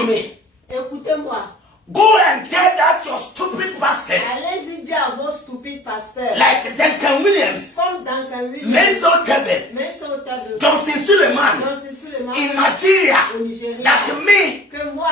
to me. Écoutez-moi. Go and tell that your stupid pastors, Allez-y dire à vos stupides pasteurs. like Duncan Williams, Comme Duncan Williams. Menzo Tebe, Menzo Tebe. Johnson Suleiman, Johnson Suleiman. in Nigeria, Au Nigeria. that me, Que moi.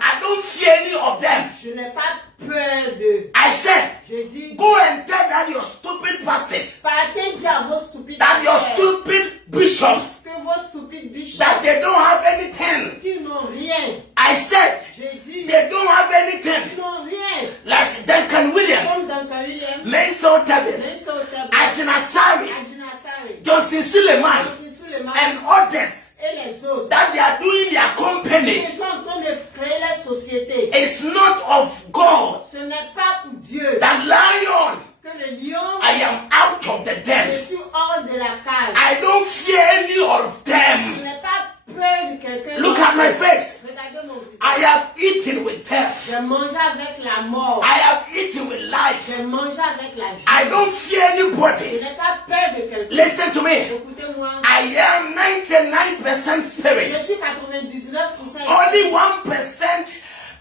I don't fear any of them. Je n'ai pas peur de. I said, Je dis. go and tell that your stupid pastors, Partez dire à vos stupides that your pasteurs. stupid bishops, Que vos stupides bishops. that they don't have anything. Qu'ils n'ont rien. I said, Je dis. they don't have anything. Ils n'ont rien. Like Duncan Comme Williams, Duncan Williams. Menzo Tebe, Menzo Tebe. Ajina Sari, Adjina Sari. Johnson Suleiman, Johnson Suleiman. and others, Et les autres. that they are doing their company. Ils sont en train de créer la société. It's not of God. Ce n'est pas pour Dieu. That lion, Que le lion. I am out of the Je den. suis hors de la cage. I don't fear any of Je them. n'ai pas peur de quelqu'un. Look at my face. Regardez mon visage. I have eaten with death. J'ai mangé avec la mort. I have eaten with life. J'ai mangé avec la vie. I don't fear Je anybody. n'ai pas peur de quelqu'un. Listen to me. Écoutez-moi. I am 99% spirit. Je suis 99% Only 1%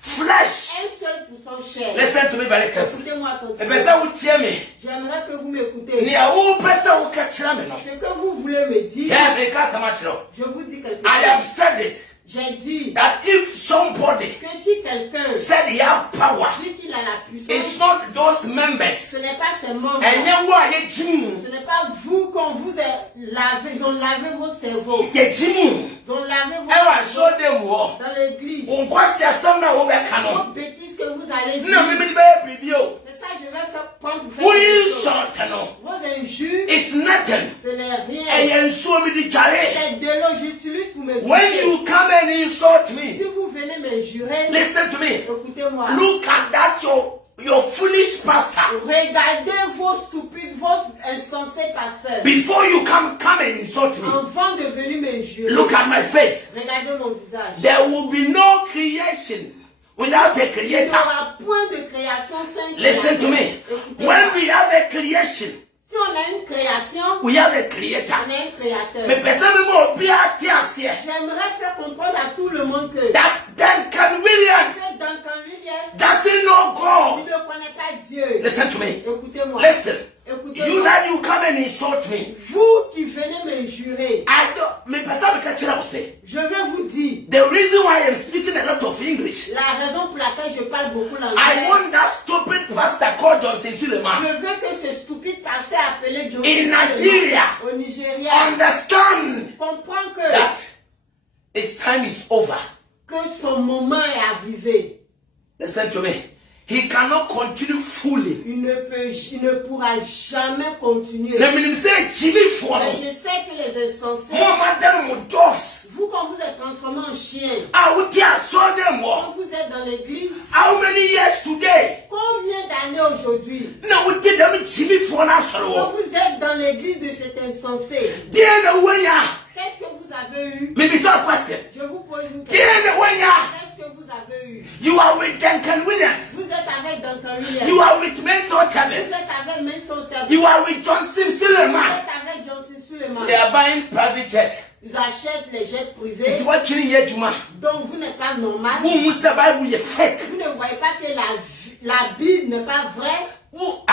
flesh. un seul pourcent chair. Listen to me very carefully. Écoutez-moi The attentivement. person who tell me, J'aimerais que vous m'écoutez. near who person who catch me no. Ce que vous voulez me dire, Yeah, because I'm at you. je vous dis quelque I have chose. said it. J'ai dit That if somebody que si quelqu'un said he have power, dit qu'il a la it's puissance, not those members. ce n'est pas ses membres. And then why you gym? Ce n'est pas vous qu'on vous a lavé, ils ont lavé vos cerveaux. The gym. Ils ont lavé vos I cerveaux show them what. dans l'église. On voit si some na over Vos canon. bêtises que vous allez No, dire. me be video. C'est ça que je vais faire prendre pour faire We quelque chose. insult no. Vos injures, It's nothing. ce n'est And rien. you show me the challenge. C'est de l'eau que j'utilise pour me When toucher. you come and insult Si me, vous venez m'injurer, listen to me. écoutez-moi. Look at that your foolish pastor. Regardez vos stupides, vos insensés pasteurs. Before you come and insult me, Avant de venir m'injurer, look at my face. regardez mon visage. There will be no creation without a Il n'y creator. aura point de création sans Listen to me. Écoutez-moi. When we have a creation, Si on a une création, we have a creator. on a un créateur. Mais personne ne va oublier à dire J'aimerais faire comprendre à tout le monde que that Duncan Williams Duncan Williams, doesn't know il God. ne connaît pas Dieu. Listen to me. Écoutez-moi. Listen. You Écoutez-moi. that you come and insult me. Vous qui venez m'injurer, I don't. Mais personne ne peut say. je vais vous dire The reason why I'm speaking a lot of English. la raison pour laquelle je parle beaucoup I l'anglais. want that stupid pastor called Johnson Suleiman. Je veux que ce stupide pasteur appelé Johnson In Nigeria. au Nigeria Understand comprend that its time is over. que son moment est arrivé. Listen to me. He cannot continue fully. Il ne pourra jamais continuer. Let me say, chili for Mais je sais que les insensés, dogs. vous quand vous êtes transformé en chien, Out there, saw them quand all. vous êtes dans l'église, How many years today? combien d'années aujourd'hui, No, we did them chili for us. quand vous êtes dans l'église de cet insensé, Dear the way ya. qu'est-ce que vous avez eu? Maybe some question. Je vous pose une Dear question. the way ya. Qu'est-ce que vous avez eu? You are with Duncan Williams. Vous êtes avec Duncan Williams. You are with Menzo Vous Tebe. êtes avec Menzo Tebe. You are with Johnson Vous Suleiman. êtes avec Johnson Suleiman. They are buying private jet. Ils achètent les jets It's privés. what killing you, Juma. Donc vous n'êtes pas normal. Who must survive with a fake? Vous ne voyez pas que la Bible n'est pas vraie. Who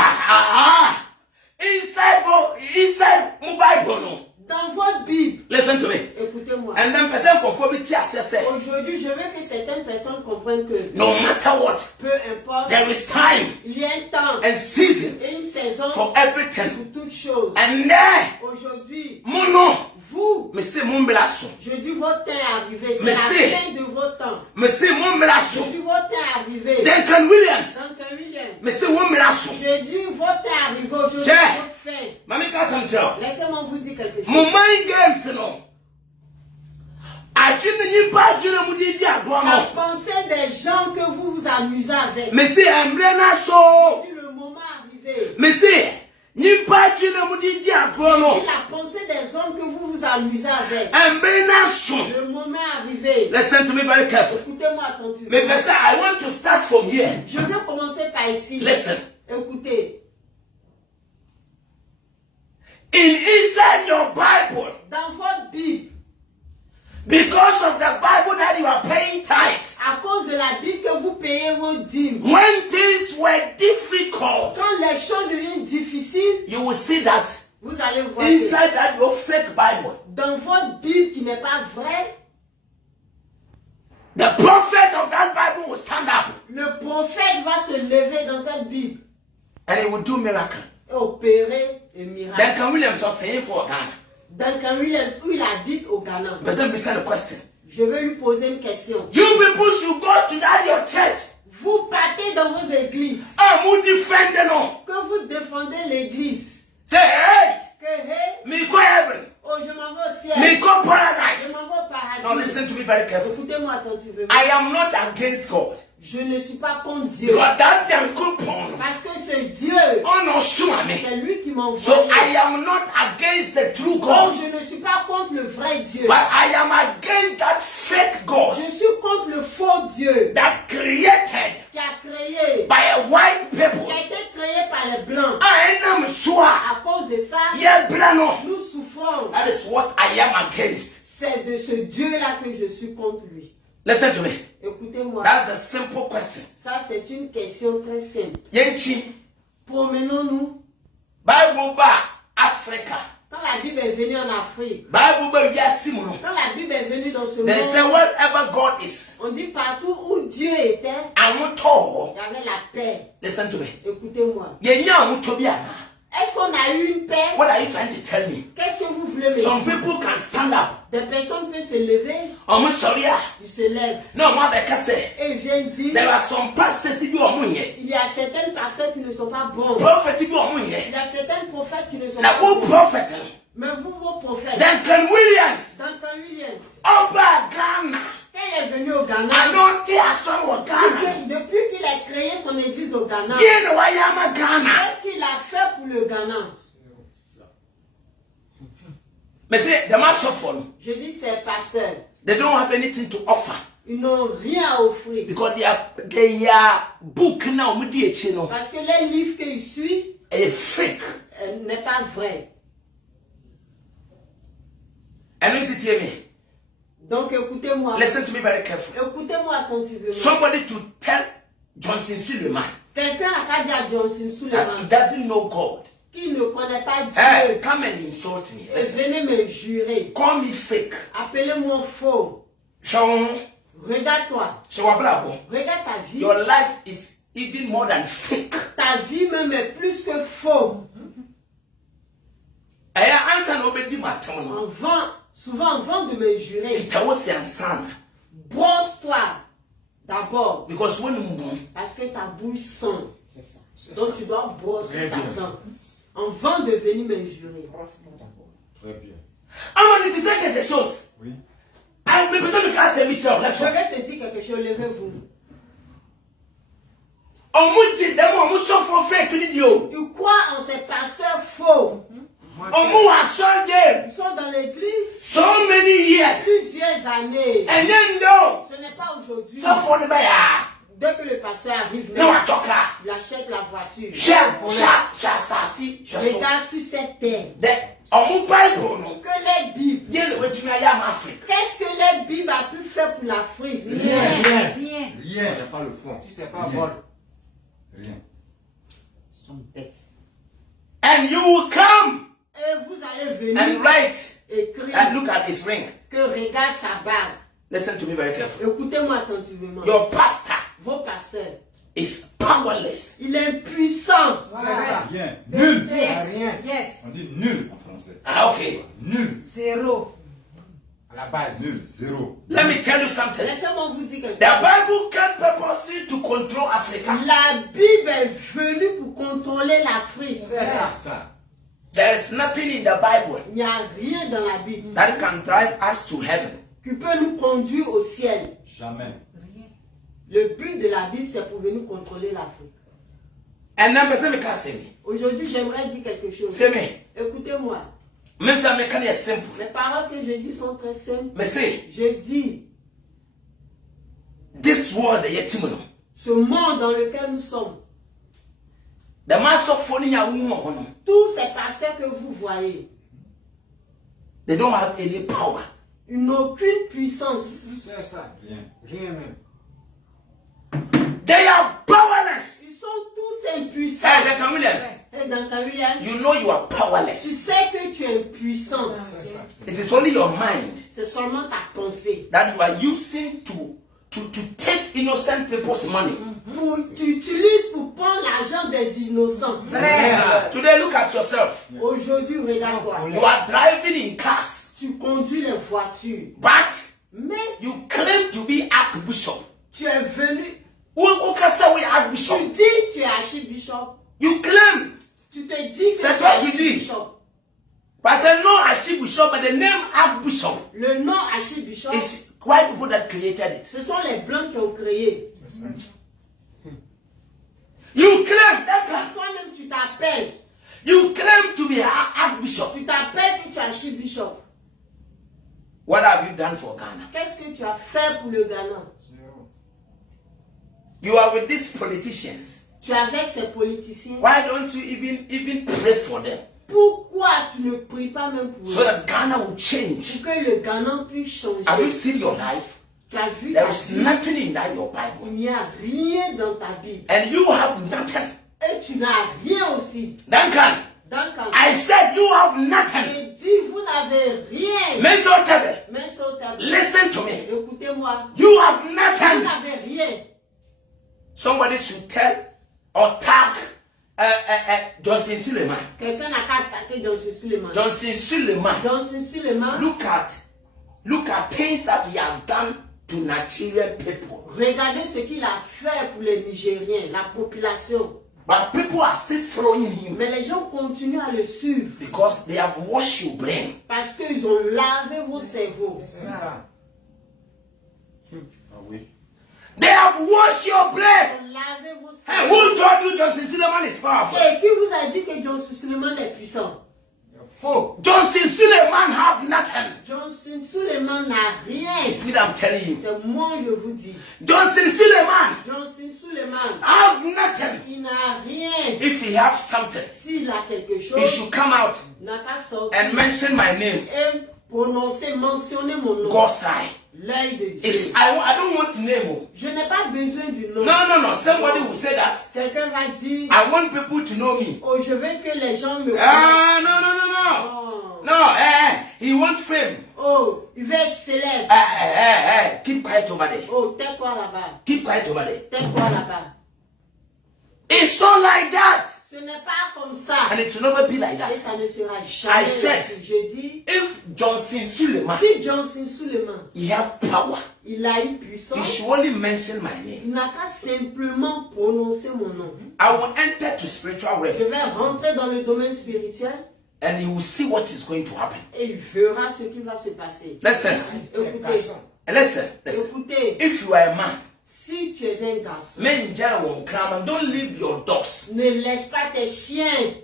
inside Bible no. Dans votre Bible, Listen to me. écoutez-moi. And then person conformity say, Aujourd'hui, je veux que certaines personnes comprennent que no matter what, peu importe, there is time il y a un temps and season et une saison for everything. pour toutes choses. And then, Aujourd'hui, mono, vous, me say mon blasso. je dis votre temps est arrivé. C'est Mais la c'est- fin de votre temps. Me say mon blasso. Je dis votre temps est arrivé. Duncan Williams. Duncan Williams. Me say mon blasso. Je dis votre temps est arrivé. Aujourd'hui, Tiens. votre fin. Mami ka some job. Laissez-moi vous dire quelque chose. Mon mind games no. Adwene nipa adwene mu di agbo La no. pensée des gens que vous vous amusez avec. Me say amre na so. Si le moment est arrivé. Me say nipa adwene mu di agbo no. Si la pensée des hommes que vous vous amusez avec. Amre na so. Le moment est arrivé. Listen to me very carefully. Écoutez-moi attentivement. Me say I want to start from here. Je veux commencer par ici. Listen. Écoutez. Inside your Bible, Dans votre Bible, because of the Bible that you are paying that Vous allez voir inside that your fake Bible, dans votre Bible qui n'est pas vraie, the prophet of that Bible will stand up le prophète va se lever dans cette Bible and he will do miracle. et opérer un miracle. Duncan Williams was saying for Ghana. Duncan Williams, où il habite au Ghana. Person be send a question. Je vais lui poser une question. You people should go to that your church. Vous partez dans vos églises, Ah, vous défendez non. que vous défendez l'église, Say hey, que hey, me go heaven, oh je m'en vais au ciel, me go je paradise. m'en vais au paradis. Now listen to me very carefully. Écoutez-moi attentivement. I am not against God. Je ne suis pas contre Dieu. Because that damn coupon. Parce que c'est Dieu. Oh no, sure me. C'est lui qui m'a envoyé. So I am not against the true Donc God. je ne suis pas contre le vrai Dieu. But I am against that fake God Je suis contre le faux Dieu that created qui a créé, by a white qui people. a été créé par les blancs. I am sure. À cause de ça, Yeah, blano. nous souffrons. That is what I am against. C'est de ce Dieu-là que je suis contre lui. Listen to me. Écoutez-moi. That's the simple question. Ça, c'est une question très simple. Yenchi, Promenons-nous. Bible ba Africa. Quand la Bible est venue en Afrique, Bible ba Yasimuno. quand la Bible est venue dans ce They say monde, wherever God is, on dit partout où Dieu était, I want to. il y avait la paix. Listen to me. Écoutez-moi. Yenya want to be ana. Est-ce qu'on a eu une paix? What are you trying to tell me? Qu'est-ce que vous voulez me Some dire? people can stand up. Des personnes peuvent se lever, I'm sorry. ils se lèvent No, ma beka say. et ils viennent dire There are some pastors who are munye. il y a certains pasteurs qui ne sont pas bons. Prophets who are Il munye. y a certains prophètes qui ne sont Now pas who bons. prophet? Mais vous, vos prophètes, Duncan Williams. Duncan Williams, Oba Ghana. quand il est venu au Ghana, Anointed Asan wa Ghana. depuis qu'il a créé son église au Ghana, Yen Wayama Ghana. qu'est-ce qu'il a fait pour le Ghana? Me say the master for Je dis ces pasteurs, they don't have anything to offer ils n'ont rien à offrir. because they are book now mudi echi no. Parce que les livres qu'ils suivent A fake. n'est pas vrai. I mean to tell me. Donc écoutez-moi. Listen to me very carefully. Écoutez-moi attentivement. Somebody to tell Johnson Suleiman Quelqu'un a qu'à dire à Johnson that he Suleiman doesn't know God. qui ne connaît pas Dieu. Hey, come and insult me. Et venez me jurer. Call me fake. Appelez-moi faux. Show Regarde-toi. Blabo. Regarde ta vie. Your life is even more than fake. Ta vie même est plus que faux. I answer nobody my tongue. En vain, souvent avant de me jurer, It was answer. brosse-toi d'abord. Because when you born, Parce que ta bouche sent. Donc tu dois brosser ta dent. Avant de venir me jurer. Très bien. I'm going to say quelque chose. Oui. I'm the person who can't say me sure. Je vais te dire quelque chose, levez-vous. On m'a dit d'abord, on m'a chauffé fait que l'idiot. Tu crois en ces pasteurs faux. On m'a assuré Ils sont dans l'église so many years. plusieurs années. And then though, Ce n'est pas aujourd'hui. so for the buyer, Dès que le pasteur arrive, no I talk her. il achète la voiture. Sassi, Regarde sur cette terre. on m'a Bible no. Que les Bibles. Dieu le veut à Yam Afrique. Qu'est-ce que les Bibles a pu faire pour l'Afrique? Rien. Rien. Il n'y a pas le fond. Si c'est pas vol. Rien. Ils sont bêtes. And you will come Et vous allez and venir write écrire and look at his ring. que regarde sa barbe. Listen to me very carefully. Écoutez-moi attentivement. Your pastor Vos pasteurs, is powerless. il est impuissant. C'est ça. Rien. Nul. Il n'y a rien. Yes. On dit nul en français. Ah, okay. Nul. Zéro. À la base. Nul. Zéro. Let me tell you something. Laissez-moi vous dire quelque The chose. Bible came purposely to control Africa. La Bible est venue pour contrôler l'Afrique. C'est ça. There is nothing in the Bible Il n'y a rien dans la Bible that can drive us to heaven. qui peut nous conduire au ciel. Jamais. Rien. Le but de la Bible, c'est pour venir contrôler l'Afrique. And then person me can say me. Aujourd'hui, j'aimerais dire quelque chose. Say me. Écoutez-moi. Me say me can be simple. Les paroles que je dis sont très simples. Me say Je dis, this world the yetimuno. ce monde dans lequel nous sommes, The master phoning ya woman. tous ces pasteurs que vous voyez, They don't have any power. ils n'ont aucune puissance. C'est ça. Rien. Rien même. They are powerless. Ils sont tous impuissants. Hey, Duncan Williams. Et Duncan Williams, you know you are tu powerless. sais que tu es impuissant. It is only your mind C'est seulement ta pensée. that you are using to take innocent people's money. Tu utilises pour prendre l'argent des innocents. Today, look at yourself. Aujourd'hui, regarde-toi. You are driving in cars, Tu conduis les voitures. but Mais you claim to be Archbishop. tu es venu. Who can say we Tu Archbishop? dis tu es archibishop. You claim. Tu te dis que C'est tu toi es qui dis. archibishop. But say no Archbishop, but the name Archbishop Le nom archibishop, is white people that created it. ce sont les blancs qui ont créé. You claim that time. Toi-même, tu t'appelles. You claim to be Archbishop. Tu t'appelles que tu es archibishop. What have you done for Ghana? Qu'est-ce que tu as fait pour le Ghana? You are with these politicians. Tu es avec ces politiciens. Why don't you even pray for them Pourquoi tu ne pries pas même pour so eux? that Ghana will change? Pour que le Ghana puisse Have you changer. seen your life? Tu as vu There ta is vie. nothing in that your Bible, Il n'y a rien dans ta Bible. and you have nothing. Et tu n'as rien aussi. Duncan, Donc, I said you have nothing. je dis, vous n'avez rien. Mesotebe, Mais sur ta Bible. listen to me. Écoutez-moi. You have Vous nothing. n'avez rien. Somebody should tell or tag Johnson Suleiman. Quelqu'un n'a qu'à attaquer Johnson Suleiman. Johnson Suleiman. Johnson Suleiman. Look at things that he has done to Nigerian people. Regardez ce qu'il a fait pour les Nigériens, la population. But people are still throwing him Mais les gens continuent à le suivre because they have washed your brain. parce qu'ils ont lavé vos cerveaux. They have washed your brain. Ils ont lavé vos And cerveaux. who told you Johnson Suleiman is powerful? Et qui vous a dit que Johnson Suleiman est puissant? Faux. Johnson Suleiman have nothing. Johnson Suleiman n'a rien. It's me that I'm telling you. C'est moi, je vous dis. Johnson Suleiman Johnson Suleiman, have nothing. il n'a rien. If he have something, S'il a quelque he chose, should come out il n'a qu'à sortir and mention my name. et mentionner mon nom. God's eye. L'œil de It's, Dieu. I don't want name. Je n'ai pas besoin du nom. No. Somebody will say that. Quelqu'un va dire, I want people to know me. oh, je veux que les gens me connaissent. Ah, no. Oh. No, he wants fame. Oh, il veut être célèbre. Keep quiet over there. Oh, tais-toi là-bas. Keep quiet over there. Tais-toi là-bas. It's not like that. Ce n'est pas comme ça. And it will never be like Et that. ça ne sera jamais I said- ainsi. Je dis, If Johnson Suleiman, si Johnson Suleiman, he have power, il a une he puissance, should only mention my name. il n'a qu'à simplement prononcer mon nom. I will enter to spiritual Je realm vais rentrer dans le domaine spirituel and you will see what is going to happen. et il verra ce qui va se passer. Listen, Écoutez, listen. écoutez, If you are a man, si tu es un garçon, men won't come and don't leave your dogs. ne laisse pas tes chiens.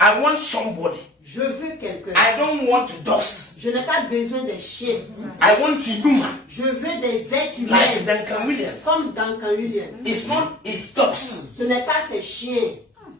I want somebody. Je veux quelqu'un. I don't want dogs. Je n'ai pas besoin des chiens. I want human. Je veux des êtres Like humains. Duncan Williams. Comme Duncan Williams. It's not his dogs. Ce n'est pas ses chiens.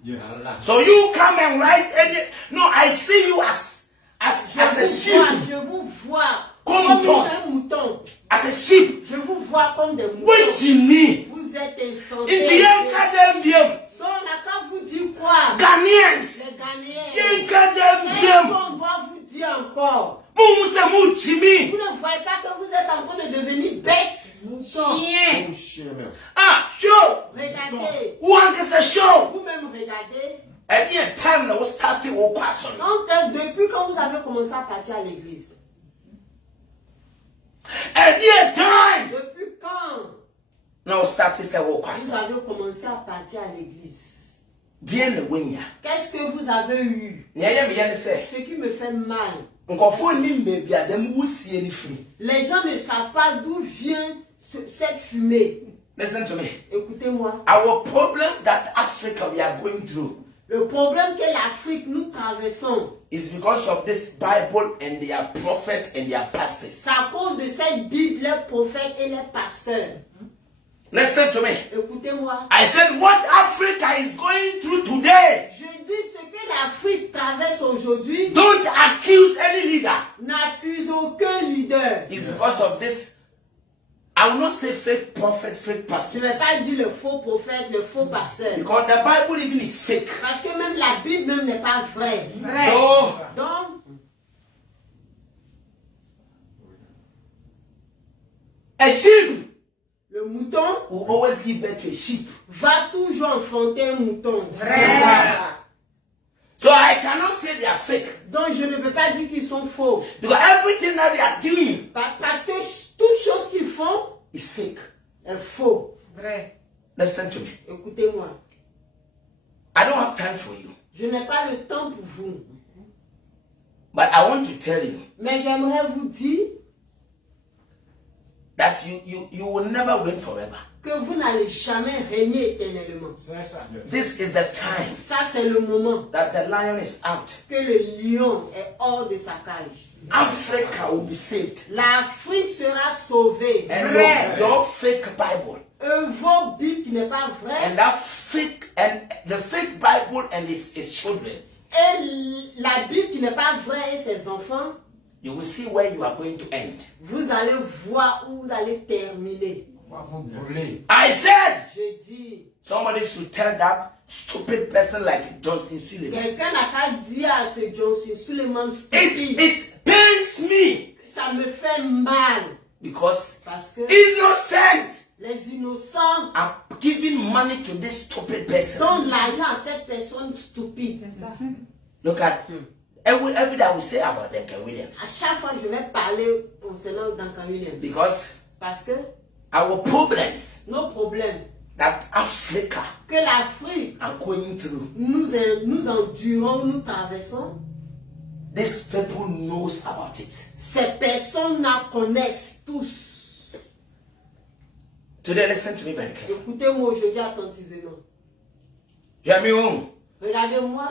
Yes. So you come and write any. No, I see you as a sheep. Je vous vois Comme comme mouton. un mouton. As a sheep. Je vous vois comme des moutons. Which in me. Vous êtes In insensés. the Academy, Donc, on a qu'à vous dire quoi? Ghanaians. Les Ghanéens. In Qu'est-ce Academy, qu'on doit vous dire encore? Mumuse Muchimi. Vous ne voyez pas que vous êtes en train de devenir bêtes. Moutons. Chiens. Ah, sure. Regardez. One is a show. Vous-même regardez. Any time that was starting with question. Depuis quand vous avez commencé à partir à l'église? Any time. Depuis quand Now starting say with vous question. avez commencé à partir à l'église? Dear Winya. Qu'est-ce que vous avez eu? Nyaya me yan say. Ce qui me fait mal. Nkofo ni baby adam wusie ni free. Les gens ne savent pas d'où vient cette fumée. Listen to me. Écoutez-moi. Our problem that Africa we are going through Le problème que l'Afrique nous traversons, is because of this Bible and their prophet and their pastors. c'est à cause de cette Bible, les prophètes et les pasteurs. Listen to me. Écoutez-moi. I said what Africa is going through today. Je dis ce que l'Afrique traverse aujourd'hui. Don't accuse any leader. N'accuse aucun leader. It's because of this I will not say fake prophet, fake Je pastor. ne vais pas dire le faux prophète, le faux pasteur. Because the Bible even is fake. Parce que même la Bible même n'est pas vraie. So, Donc, a sheep le mouton will always give birth to a sheep. va toujours enfanter un mouton. So I cannot say they are fake. Donc, je ne peux pas dire qu'ils sont faux. Because everything that they are doing Parce que toute chose qu'ils font is fake. est faux. Listen to me. Écoutez-moi. I don't have time for you. Je n'ai pas le temps pour vous. But I want to tell you Mais j'aimerais vous dire that you will never reign forever. que vous n'allez jamais régner éternellement. C'est ça. This is the time Ça, c'est le moment that the lion is out. que le lion est hors de sa cage. Africa will be saved. L'Afrique sera sauvée. And your fake Bible. Vos Bibles qui n'est pas vrai. And that fake and the fake Bible and his children. Et la Bible qui n'est pas vraie et ses enfants. You will see where you are going to end. Vous allez voir où vous allez terminer. I said Je dis, somebody should tell that stupid person like Johnson Suleiman. quelqu'un n'a qu'à dire à ce Johnson Suleiman stupide. It pains me Ça me fait mal. because Parce que innocent les innocents are giving money to this stupid person. donnent l'argent à cette personne stupide. Look at every day I will say about Duncan Williams À chaque fois, je vais parler concernant Duncan Williams. because Parce que our problems nos problèmes that Africa que l'Afrique, are going through, nous endurons, nous traversons, these people knows about it. ces personnes la connaissent tous. Today, listen to me very carefully. Écoutez-moi aujourd'hui attentivement. Hear me home. Regardez-moi,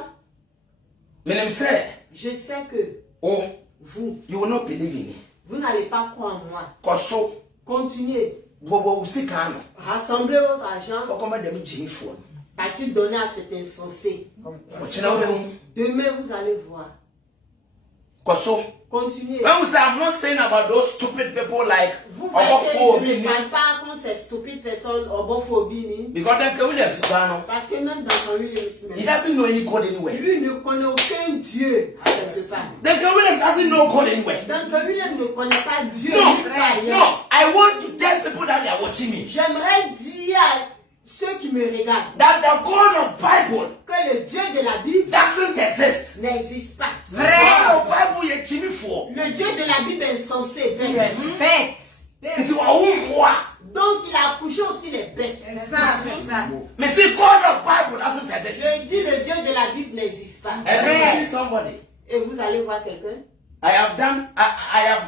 Meaning say, je sais que oh, vous, you will not believe in me. vous n'allez pas croire en moi. Cause so, Continuez, bobo usikano. rassemblez votre argent, For come them Jimmy phone. as-tu donné à cet insensé. Ochina ube home. Demain, vous allez voir. Cause so, Continuez. when we say I'm not saying about those stupid people like Vous voyez Obafo que je ne Obini, parle pas contre ces stupides personnes Obafo-Obini. because Duncan Williams Ghana, Parce que même dans Williams, he doesn't know any God anywhere. lui ne connaît aucun Dieu à quelque part. Duncan Williams doesn't know God anywhere. Donc Williams ne connaît pas Dieu. No, nulle part ailleurs. no, I want to tell people that they are watching me J'aimerais dire à ceux qui me regardent that the God of Bible que le Dieu de la Bible doesn't exist. n'existe pas. The God of Bible is Jimmy for. Le Dieu de la Bible est insensé, bête. It's our own war. Donc il a accouché aussi les bêtes. Me see God of Bible doesn't exist. Je dis le Dieu de la Bible n'existe pas. And you see somebody. Et vous allez voir quelqu'un. I have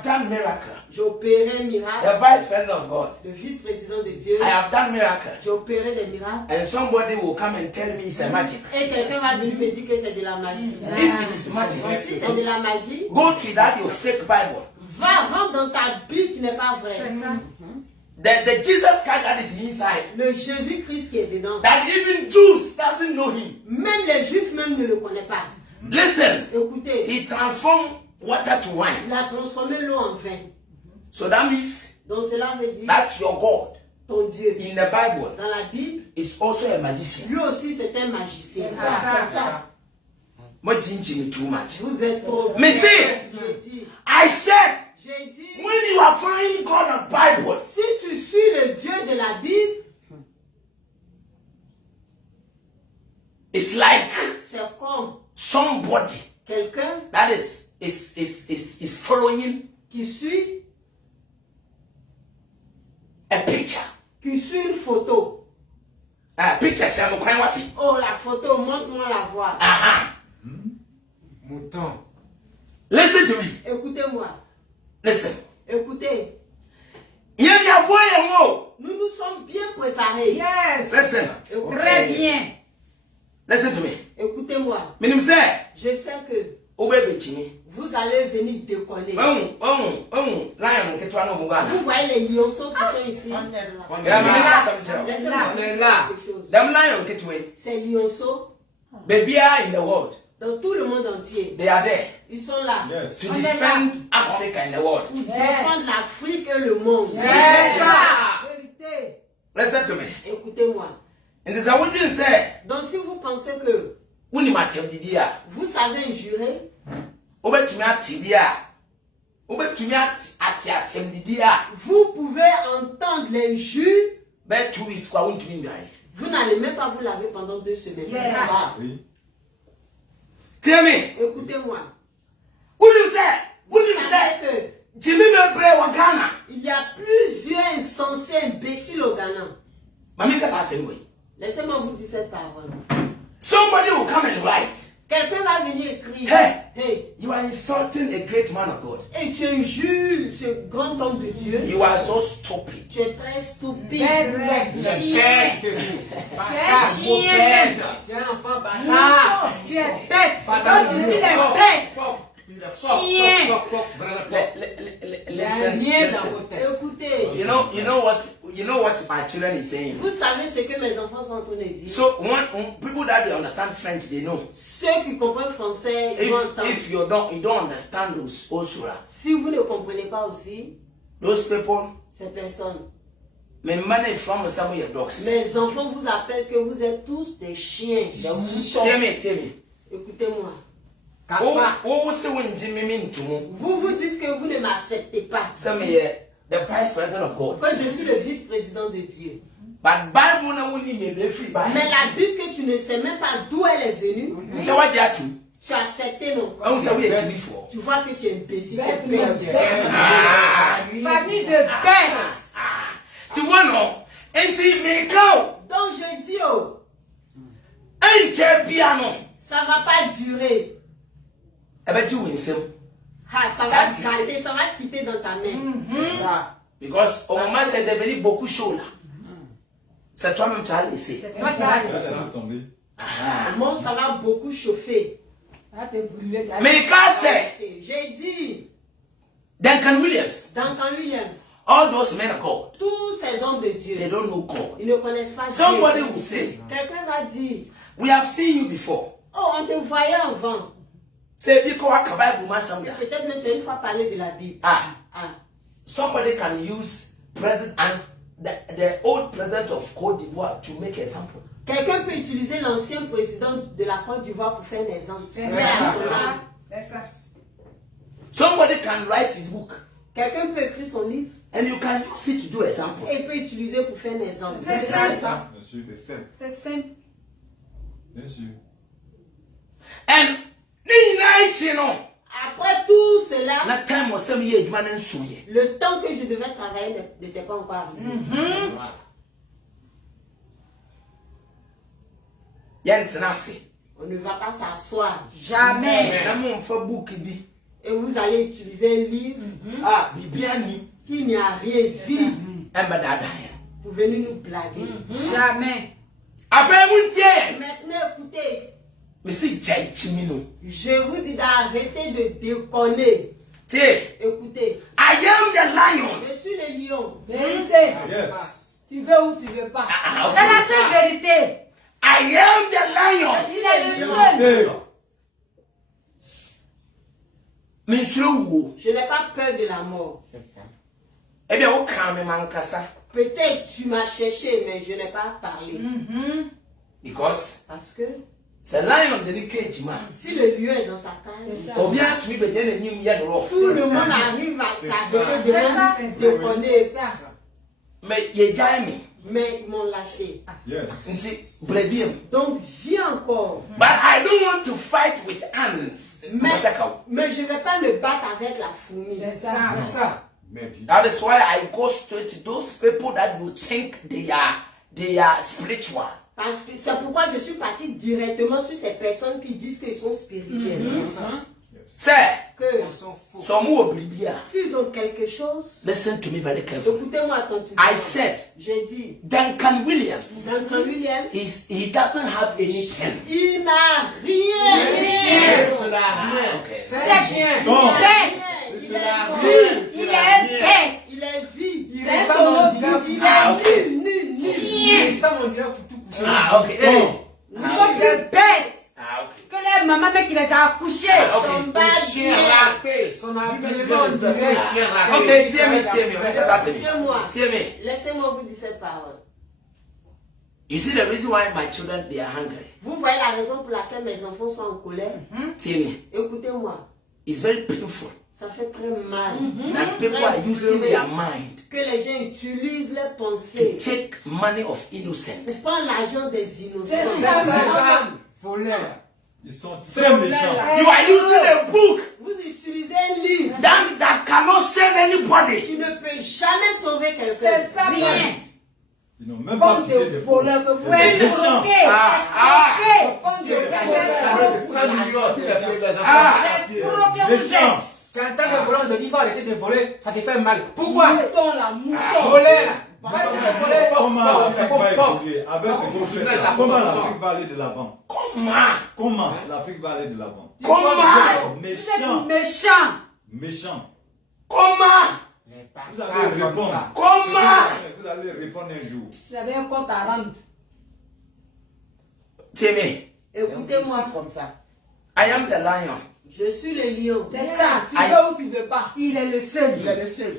done miracle. J'ai opéré un miracle. The vice president of God. Le vice-président de Dieu. I have done miracle. J'ai opéré des miracles. And somebody will come and tell me it's a magic. Et quelqu'un va venir me dire que c'est de la magie. If it is magic, Si c'est de la magie, go to that your fake Bible. va rendre dans ta Bible qui n'est pas vraie. The Jesus Christ that is inside. Le Jésus-Christ qui est dedans. That even Jews doesn't know him. Même les Juifs même ne le connaissent pas. Listen, Écoutez, he transformed water to wine. il a transformé l'eau en vin. So that means Donc cela veut dire that's your God. ton Dieu. In the Bible, Dans la Bible, is also a magician. lui aussi c'est un magicien. Moi, Jimmy too much. Vous êtes trop. Mais si. Je dis, I said, j'ai dit, when you are finding God of Bible, si tu suis le Dieu de la Bible, it's like c'est comme somebody quelqu'un that is following qui suit a picture. une photo. A picture, shall we what it? Oh, la photo, montre-moi la voix. Aha. Mouton. Listen to me. Écoutez-moi. Listen. Écoutez. Yeah, boy, Nous nous sommes bien préparés. Yes. listen. Écoutez. Très bien. Listen to me. Écoutez-moi. Meaning say, Je sais que Obey Jimmy. vous allez venir décoller. Lion, get one Vous of voyez les lionceaux qui sont ici. Laissez-moi On est dire là. quelque chose. Them lion get away. Ces lionceaux, Baby are in the world. Dans tout le monde entier. They are there Ils sont là. Yes. to defend Africa and the world. Pour défendre l'Afrique et le monde. C'est ça. Vérité. Listen to me. Écoutez-moi. And this is what you say. Donc si vous pensez que Uni matem didia. vous savez injurer, Obetumi atidia. Obetumi atem didia. vous pouvez entendre l'injure. Be 2 weeks kwa untumi ngai. Vous n'allez même pas vous laver pendant 2 semaines. Oui. Tell me. Écoutez-moi. Who you say? Who Vous you savez say? que Jimmy Bebre wa Ghana. il y a plusieurs insensés imbéciles au Ghana. Mami kasa say way. Laissez-moi vous dire cette parole. Somebody will come and write. Quelqu'un va venir écrire. Hey. Hey. You are insulting a great man of God. Et tu injures ce grand homme de Dieu. You are so stupid. Tu es très stupide. Chien. Tu es chien même. Tu es un enfant bâtard. Tu es bête. Toi, tu suis les bêtes. Chien. Il n'y a rien dans vos têtes. Écoutez, You know what my children is saying. vous savez ce que mes enfants sont en train de dire. So when people that they understand French, they know. Ceux qui comprennent français, ils vont entendre. If you don't understand those also, Si vous ne comprenez pas aussi, those people, ces personnes, my money from some of your dogs. mes enfants vous appellent que vous êtes tous des chiens, des moutons. Tell me. Écoutez-moi. Oh, say when Jimmy mean to me. Vous vous dites que vous ne m'acceptez pas. Some the vice president of God. Que je suis le vice-président de Dieu. But Bible now only may be free by. Mais la Bible que tu ne sais même pas d'où elle est venue, So what you do? tu as accepté mon I was frère. away to before. Tu vois que tu es imbécile, tu es Bête. bête. Famille de bêtes. Tu vois non? And see me go. Donc je dis, oh, And piano. ça va pas durer. I bet you win some. Ah, ça va gratter, ça va quitter dans ta main. Because au moment c'est devenu beaucoup chaud là. C'est toi-même tu as laissé. Moi, ça va Là, ça va tomber. Moi, ça va beaucoup chauffer. te brûler. Mais quand c'est J'ai dit, Duncan Williams, Duncan Williams, all those men of God, tous ces hommes de they Dieu, don't know God. ils ne connaissent pas Somebody Dieu. will say, Quelqu'un va dire, we have seen you before. oh, on te voyait avant. Say because I can buy Buma Samda. Peut-être même tu as une fois parlé de la Bible. Ah, Ah. somebody can use president and the old president of Côte d'Ivoire to make example. Quelqu'un peut utiliser l'ancien président de la Côte d'Ivoire pour faire un exemple. C'est ça. Somebody can write his book Quelqu'un peut écrire son livre and you can use it to do example. et peut utiliser pour faire un exemple. C'est ça. Bien sûr, c'est simple. C'est simple. Bien sûr. And you know, Après tout cela, that time was 7 years, man, and so yeah. le temps que je devais travailler n'était pas encore arrivé. Voilà. Y'a On ne va pas s'asseoir. Jamais. Et vous allez utiliser un livre Ah, Bibiani, qui n'y a rien vu Embadadaya. pour venir nous blaguer. Jamais. Affaire Moutier, Maintenant, écoutez, mais c'est Jay Chimino. je vous dis d'arrêter de déconner. Tiens, Écoutez, I am the lion. je suis le lion. Vérité. Yes. Tu veux ou tu veux pas. Ah, C'est la seule vérité. I am the lion. Il est le seul. Monsieur Wu, Je n'ai pas peur de la mort. eh bien, au calme, mankasa. Peut-être tu m'as cherché, mais je n'ai pas parlé. Because Parce que c'est lion de l'Ikej, man. si le lion est dans sa cage, Ou bien, tu me dis, il y a de l'offre. tout le monde arrive à s'arrêter de C'est ça. me déconner. C'est ça. Mais il y a jamais. Mais ils m'ont lâché. Yes. C'est brebis. Donc viens encore. But I don't want to fight with ants. Mais je ne vais pas me battre avec la fourmi. C'est ça. C'est ça. Mais dis. That is why I go straight to those people that you think they are spiritual. Parce que c'est pourquoi je suis partie directement sur ces personnes qui disent qu'ils sont spirituels. Say, Que Ils sont faux. some who believe. s'ils ont quelque chose, Listen to me very carefully. écoutez-moi attentivement. I said, J'ai dit, Duncan Williams, Duncan Williams, he doesn't have anything. il n'a rien. Okay. C'est un chien. Donc, Il est Il est bête. Il est vide. Il C'est ressemble, on un dirait Il Ah, est ok. nul. Il ressemble, on dirait foutu couché. Ah, okay. Hey. Nous sommes des bêtes. Ah, Ah, ok. Que les mamans qui les a accouchés. Ah, ok. Son bas Chien bien. raté. Son habillement, on dirait chien raté. Ok, tiens-moi. Ça, c'est bien. Écoutez-moi. Tiens-moi. Laissez-moi vous dire cette parole. You see the reason why my children, they are hungry. Vous voyez la raison pour laquelle mes enfants sont en colère. Tiens-moi. Écoutez-moi. It's very painful Ça fait très mal. that people are using their mind Que les gens utilisent les to pensées take money of innocent. pour prendre l'argent des innocents. C'est ça. Voleur. Ils sont très méchants. You are using a book Vous utilisez un livre that cannot save anybody. qui ne peut jamais sauver quelqu'un. C'est ça bien. Ils n'ont même pas Comme quitté des les voleurs que vous Vous Des méchants. escroquez. Comme des Ah. Tu entends des voleurs de l'Ivoire arrêter de voler, ça te fait mal. Pourquoi? Mouton là, mouton. Voler là. Comment l'Afrique va évoluer avec ce qu'on fait là? Comment l'Afrique va aller de l'avant? Comment l'Afrique va aller de l'avant? Comment? Vous êtes Méchant. méchants. Méchant. Comment? Vous allez répondre. Comment? Vous allez répondre un jour. J'avais un compte à rendre. Tiens-moi. Écoutez-moi. Comme ça. I am the lion. Je suis le lion. C'est ça. Tu veux ou tu veux pas? Il est le seul. Il est le seul.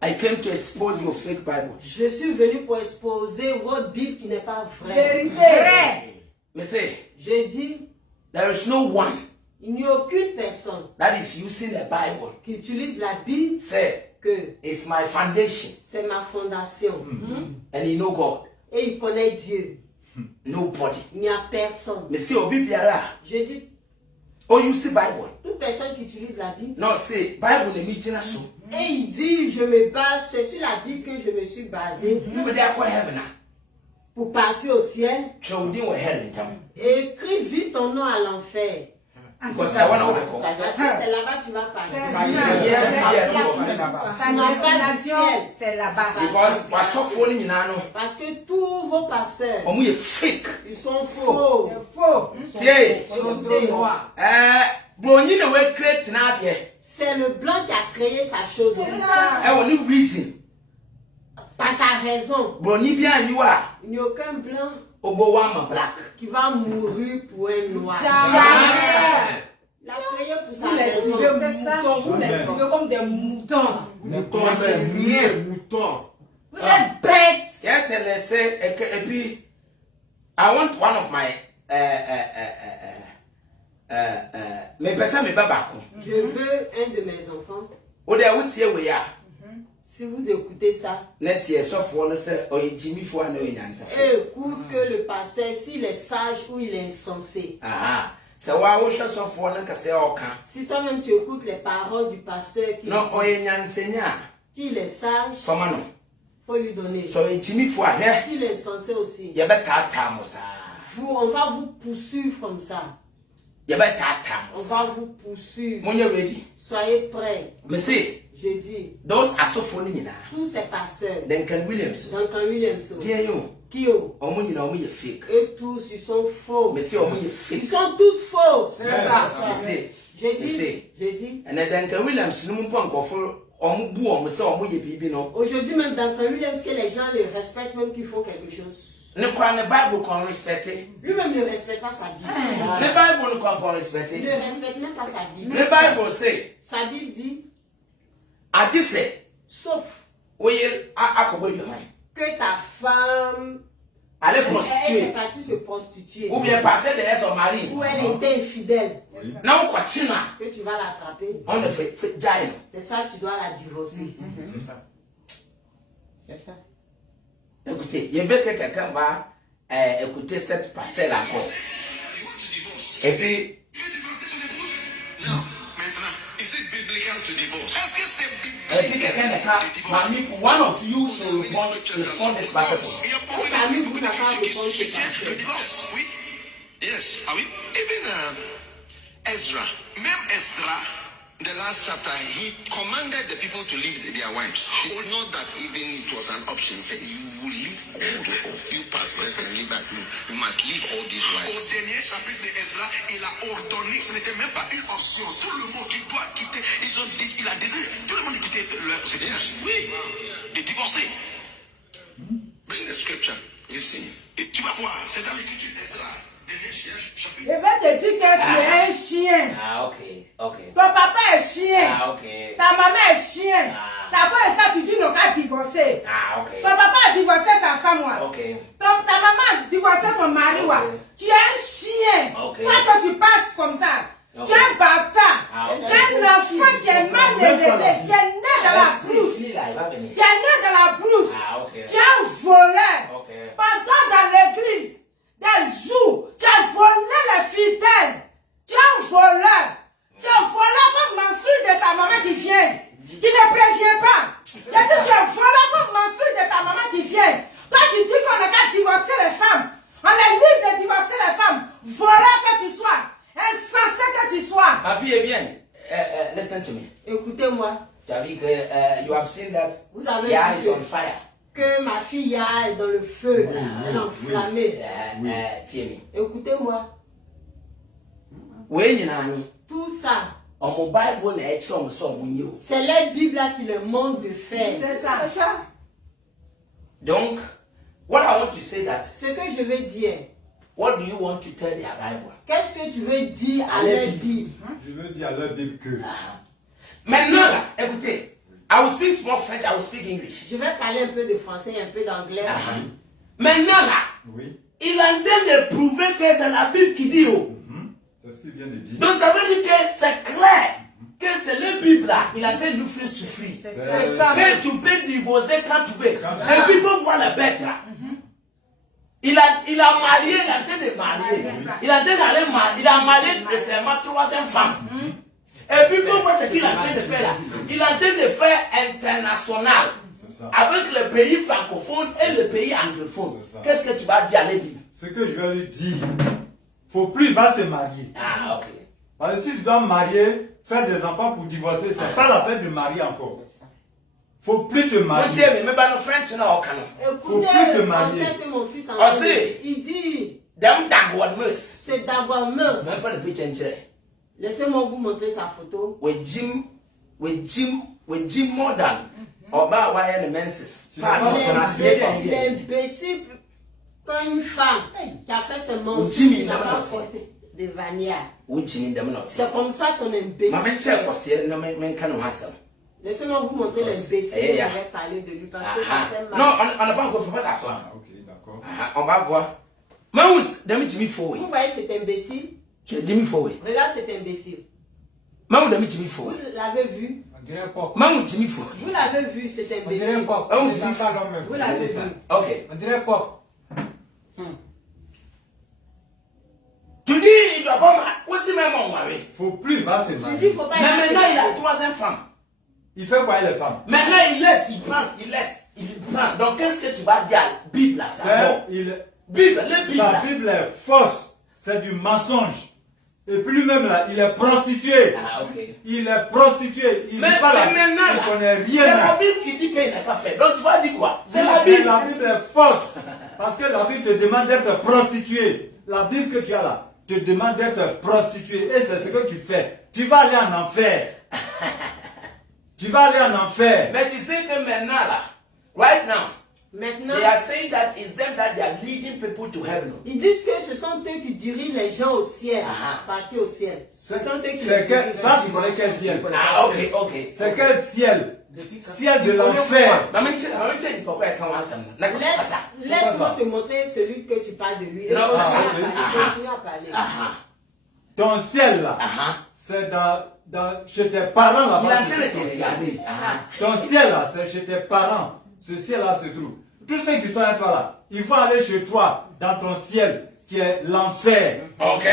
I came to expose your fake Bible. Je suis venu pour exposer votre Bible qui n'est pas vraie. Vérité. Vrai. Me say, Je dis, there is no one il n'y a aucune personne that is using the Bible. qui utilise la Bible Say, que it's my foundation. c'est ma fondation. And you know God. Et il connaît Dieu. Nobody. Il n'y a personne. Me say, Obi Biara. Je dis, Oh, you see Bible. toute personne qui utilise la Bible, No, say, Bible ne me jina so. et il dit, je me base, c'est sur la Bible que je me suis basé But they are called heaven. pour partir au ciel. So we didn't hell in town. Et écris vite ton nom à l'enfer. Because I want to call. Parce que c'est là-bas que tu vas partir. Sa destination, c'est là-bas. Because pastor phone nyina no. Parce que tous vos pasteurs, Omu ye fake. ils sont faux. C'est faux. Tie. Ils sont trop noirs. Brony na we create na de. C'est le blanc qui a créé sa chose. E woni reason. Par sa raison. Brony bi anyiwa. Il n'y a aucun blanc Obo wa ma black. qui va mourir pour un noir. Jamais. Il a créé pour sa Vous les raison. suivez moutons. Vous les suivez comme des moutons. Mouton, c'est rien, mouton. Vous êtes bêtes. Yeah, tell say e bi I want one of my me pesa me baba ko. Je veux un de mes enfants. O de wo tie we ya. Si vous écoutez ça, Let ye so for no say o Jimmy fo na o nyansa. écoute que le pasteur, s'il est sage ou il est insensé. Ah. Se wa wo hwe so for no kase o kan. Si toi-même tu écoutes les paroles du pasteur qui, No o nyansenya. qu'il est sage, Fama no. faut lui donner. So Jimmy fo ahwe. S'il est insensé aussi, Ye be tata mo sa. on va vous poursuivre comme ça. Ye be tata mo On sa. va vous poursuivre. Munye ready. Soyez prêts. Me say Je dis, those asofo ni nyina. tous ces pasteurs, Duncan Williams. Duncan Williamson, Die yo. Kyo, Omo nyina omo ye fake. eux tous, ils sont faux. Me say omo ye Ils fake. sont tous faux. C'est ça. Me say J'ai dit, and Duncan Williams no mpo nkofo omo bu omo say omo ye bibi no. aujourd'hui même Duncan Williams, que les gens les respectent même qu'ils font quelque chose. Ne kwa ne Bible kon respecter. Lui-même ne respecte pas sa Bible. Ne Bible no kon Il respecter. ne respecte même pas sa Bible. Ne Bible say Sa Bible dit, adise sauf oye akobo yohan. que ta femme, Ale elle est prostituer. partie se prostituer. Ou bien passer de son mari. Ou elle était infidèle. Na wo kwa china. Que tu vas l'attraper. On ne fait jai no. C'est ça, tu dois la divorcer. C'est ça. C'est ça. Écoutez, il y a quelqu'un va écouter cette pastel encore. Et puis, Non, maintenant, is it biblical to divorce? Est-ce que c'est et puis quelqu'un n'est pas, parmi one of you should respond this pastel. Il y a beaucoup Parmi de vous, n'a pas répondu qui ce soutiennent pasteur. le divorce, oui. Yes, ah oui. Even Ezra, même Ezra, the last chapter, he commanded the people to leave their wives. It's not that even it was an option. He said, you will leave all, you pastors and leave that room. You must leave all these wives. Au dernier chapitre de Ezra, il a ordonné, ce n'était même pas une option. Tout le monde qui doit quitter, ils ont dit, il a désiré, tout le monde de quitter leur épouse. Oui, de divorcer. Bring the scripture, you see. Et tu vas voir, c'est dans l'écriture d'Ezra. Je vais te dire que tu es un chien. Ah, ok. Ton papa est chien. Ah, ok. Ta maman est chien. Ah. Ça peut ça, tu dis non qu'à divorcer. Ah, ok. Ton papa a divorcé sa femme. Ouais. Ok. Ta maman a divorcé son mari. Ouais. Ok. Tu es un chien. Ok. Toi, que tu partes comme ça. Ok. Tu es un bâtard. Ah, ok. Tu es un enfant qui est mal élevé, qui est né dans la brousse. Qui est né dans la brousse. Ah, ok. Tu es un voleur. Ok. Pendant dans l'église, des jours, tu as volé les fidèles. Tu es un voleur. Tu es un voleur comme menstrues de ta maman qui vient. Tu ne préviens pas. Tu es voleur comme menstrues de ta maman qui vient. Toi, tu dis qu'on a qu'à divorcer les femmes. On est libre de divorcer les femmes. Voleur que tu sois. Insensé que tu sois. Ma fille est bien. Listen to me. Écoutez-moi. Tu as vu que you have seen that Vous avez Yah vu is on fire. que ma fille Yah est dans le feu. Elle est enflammée. Tiens. Écoutez-moi. Oui, Nani. Tout ça, On mobile bon est sur son c'est la Bible là qui le manque de faire. C'est ça. Donc, what I want to say that, Ce que je veux dire, what do you want to tell their Bible? qu'est-ce que tu veux dire à la Bible? Je veux dire à leur Bible que. Maintenant, là, écoutez, I will speak small French, I will speak English. Je vais parler un peu de français et un peu d'anglais. Maintenant, là, Oui. il est en train de prouver que c'est la Bible qui dit. Oh. C'est ce qu'il vient de dire. Donc, ça veut dire que c'est clair que c'est la Bible là. Il est en train de nous faire souffrir. C'est ça. Mais tu peux divorcer quand tu veux. Quand tu Et puis, il faut voir la bête là. Il a marié, il est en train de marier. Il est en train d'aller marier. Il a marié récemment 3e femme. Et puis, il faut voir ce qu'il est en train de faire là. Il est en train de faire international. Ça. Avec le pays francophone et le pays anglophone. Qu'est-ce que tu vas dire à l'église? Ce que je vais lui dire, faut plus il va se marier. Ah, ok. Parce que si tu dois marier, faire des enfants pour divorcer, c'est pas la peine de marier encore. Faut plus te marier. Mais pas nos French, non, Écoutez plus te le marier. français que mon fils a Ah, entendu. si. Il dit, Dem dagwad mus. c'est d'abord meurtre. Même pas le pitch en Laissez-moi vous montrer sa photo. with Jim Mordan. Oba wire the menses. Il est imbécile comme une femme qui a fait ce mensonge. Jimmy, Il n'a non, pas non, porté de vanière. Which in them not. C'est comme ça qu'on est imbécile. Ma mère tell us here, no men can hassle. Laissez-moi vous montrer l'imbécile. Eh, Je vais parler de lui parce que ça fait Non, mal. on n'a pas encore fait ça soir. Ah, ok, d'accord. On va voir. Maus, demi Jimmy forward. Vous voyez cet imbécile? Jimmy forward. Regarde cet imbécile. Maus, demi Jimmy Vous forward. l'avez vu? Maus, Jimmy forward. Vous l'avez vu cet imbécile? Vous l'avez vu? Ok. On dirait pop. Tu dis, il doit pas mal. Aussi même mon mari. Faut plus il va se Je dis, marier. faut pas Mais y maintenant, aller. il a 3e femme. Il fait quoi les femmes? Maintenant, il laisse, il prend, il laisse, il prend. Donc, qu'est-ce que tu vas dire à la Bible là? Bible, le Bible Sa là. Bible est fausse. C'est du mensonge. Et puis lui-même là, il est prostitué. Ah, ok. Il est prostitué. Il Mais n'est pas là. maintenant, Il là, connaît c'est rien la là. Bible qui dit qu'il n'a pas fait. Donc, tu vas dire quoi? C'est la Mais Bible. la Bible est fausse. Parce que la Bible te demande d'être prostitué. La Bible que tu as là te demande d'être prostitué. Et c'est ce que tu fais. Tu vas aller en enfer. Tu vas aller en enfer. Mais tu sais que maintenant là, right now, Maintenant, they are saying that it's them that they are leading people to heaven. ils disent que ce sont eux qui dirigent les gens au ciel, partir au ciel. Ce sont eux qui C'est les que, dirigent. ça tu connais quel ciel? Ah, ok, ok. C'est quel ciel? Ciel de l'enfer. Maman, tu sais pourquoi elle commence à me dire ça? Laisse-moi te montrer celui que tu parles de lui. Et Non, continue ah, à continue à parler. Ah, Ton ciel là, c'est chez tes parents il là-bas. a en train de te regarder. Ton ciel là, c'est chez tes parents. Ce ciel là se trouve. Tous ceux qui sont avec toi là, ils vont aller chez toi, dans ton ciel, qui est l'enfer. Ok.